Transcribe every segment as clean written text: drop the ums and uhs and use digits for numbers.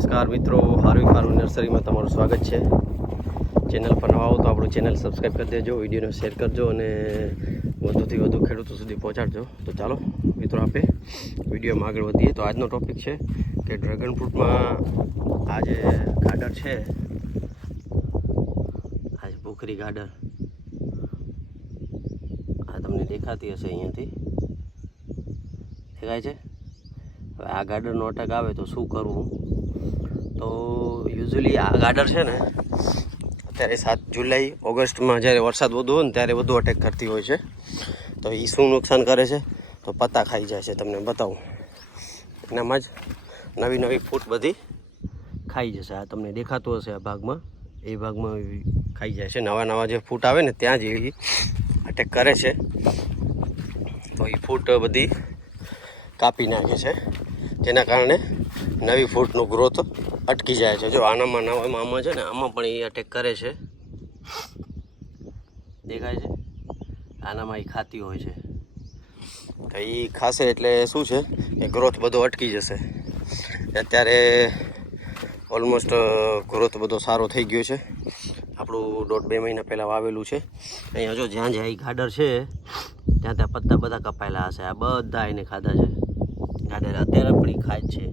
નમસ્કાર મિત્રો, હાર્વિક ફાર્મ નર્સરીમાં તમારું સ્વાગત છે। ચેનલ પર નવા આવો તો આપણું ચેનલ સબસ્ક્રાઈબ કરી દેજો, વિડીયોને શેર કરજો અને વધુથી વધુ ખેડૂતો સુધી પહોંચાડજો। તો ચાલો મિત્રો, આપણે વિડીયોમાં આગળ વધીએ। તો આજનો ટૉપિક છે કે ડ્રેગન ફ્રૂટમાં આ જે ગાર્ડર છે, આ ભૂખરી ગાર્ડર આ તમને દેખાતી હશે, અહીંયાથી દેખાય છે। હવે આ ગાર્ડરનો અટેક આવે તો શું કરવું? તો યુઝ્યુઅલી આ ગાર્ડર છે ને અત્યારે 7 જુલાઈ ઓગસ્ટમાં જ્યારે વરસાદ વધુ હોય ને ત્યારે વધુ અટેક કરતી હોય છે। તો એ શું નુકસાન કરે છે? તો પત્તા ખાઈ જાય છે। તમને બતાવું, એનામાં જ નવી ફૂટ બધી ખાઈ જશે। આ તમને દેખાતું હશે, આ ભાગમાં, એ ભાગમાં ખાઈ જાય છે। નવા જે ફૂટ આવે ને ત્યાં જ એ અટેક કરે છે। તો એ ફૂટ બધી કાપી નાખે છે, જેના કારણે નવી ફૂટનો ગ્રોથ અટકી જાય છે। જો આમાં છે ને, આમાં પણ એ અટેક કરે છે, દેખાય છે? આનામાં એ ખાતી હોય છે। તો એ ખાશે એટલે શું છે કે ગ્રોથ બધો અટકી જશે। અત્યારે ઓલમોસ્ટ ગ્રોથ બધો સારો થઈ ગયો છે। આપણું 1.5-2 મહિના પહેલાં વાવેલું છે। અહીંયા જો જ્યાં એ ગાર્ડર છે ત્યાં પત્તા બધા કપાયેલા હશે। આ બધા એને ખાધા છે ગાર્ડર, અત્યારે પણ એ ખાય જ છે।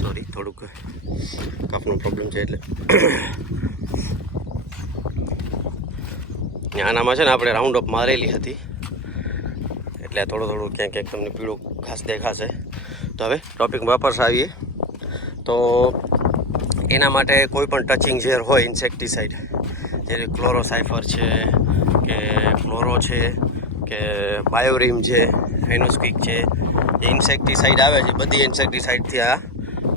સોરી, થોડુંક કફનો પ્રોબ્લેમ છે એટલે। આનામાં છે ને આપણે રાઉન્ડ અપ મારેલી હતી, એટલે થોડું ક્યાંક તમને પીળો ખાસ દેખાશે। તો હવે ટોપિક વાપસ આવીએ। તો એના માટે કોઈ પણ ટચિંગ ઝેર હોય, ઇન્સેક્ટિસાઇડ જેવી ક્લોરોસાઇફર છે કે ફ્લોરો છે કે બાયોરીમ છે, ફેનોસ્કિક છે, જે ઇન્સેક્ટિસાઇડ આવે છે, બધી ઇન્સેક્ટિસાઇડથી આ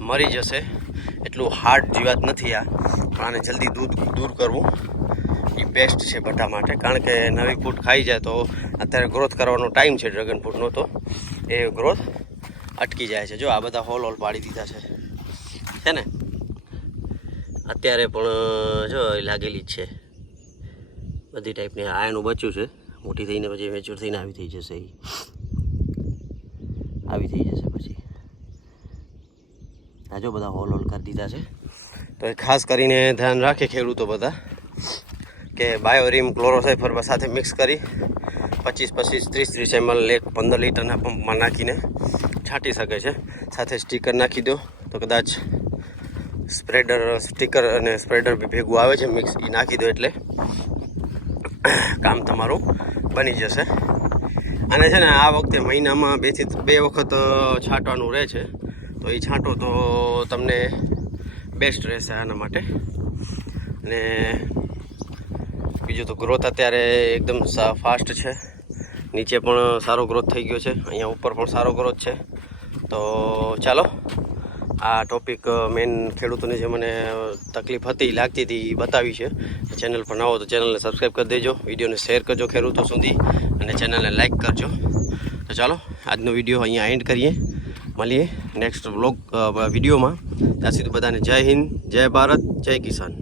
મરી જશે। એટલું હાર્ડ જીવાત નથી આ, પણ આને જલ્દી દૂર કરવું એ બેસ્ટ છે બધા માટે। કારણ કે નવી ફૂટ ખાઈ જાય તો અત્યારે ગ્રોથ કરવાનો ટાઈમ છે ડ્રેગન ફ્રૂટનો, તો એ ગ્રોથ અટકી જાય છે। જો આ બધા હોલ પાડી દીધા છે ને, અત્યારે પણ જો લાગેલી જ છે બધી ટાઈપની। આ એનું બચ્ચું છે, મોટી થઈને પછી મેચ્યોર થઈને આવી થઈ જશે, આવી થઈ જશે પછી। આ જો બધા હોલ કરી દીધા છે। તો એ ખાસ કરીને ધ્યાન રાખે ખેડૂતો બધા કે બાયોરીમ ક્લોરોસાઇફર સાથે મિક્સ કરી 25-25, 30-30 ml 15 લીટરના પંપમાં નાખીને છાંટી શકે છે। સાથે સ્ટીકર નાખી દો તો કદાચ સ્ટીકર અને સ્પ્રેડર બી ભેગું આવે છે મિક્સ, એ નાખી દો એટલે કામ તમારું બની જશે। અને છે ને આ વખતે મહિનામાં 2 વખત છાંટવાનું રહે છે, તો એ છાંટો તો તમને બેસ્ટ રહેશે આના માટે। અને બીજું તો ગ્રોથ અત્યારે એકદમ ફાસ્ટ છે, નીચે પણ સારો ગ્રોથ થઈ ગયો છે, અહીંયા ઉપર પણ સારો ગ્રોથ છે। તો ચાલો, આ ટોપિક મેઇન ખેડૂતોને જે મને તકલીફ હતી, લાગતી હતી, એ બતાવી છે। ચેનલ પર ન હો તો ચેનલને સબસ્ક્રાઈબ કરી દેજો, વિડીયોને શેર કરજો ખેડૂતો સુધી, અને ચેનલને લાઈક કરજો। તો ચાલો, આજનો વિડીયો અહીંયા એન્ડ કરીએ, મળીએ નેક્સ્ટ વ્લોગ વિડીયોમાં। ત્યાં સુધી બધાને જય હિન્દ, જય ભારત, જય કિસાન।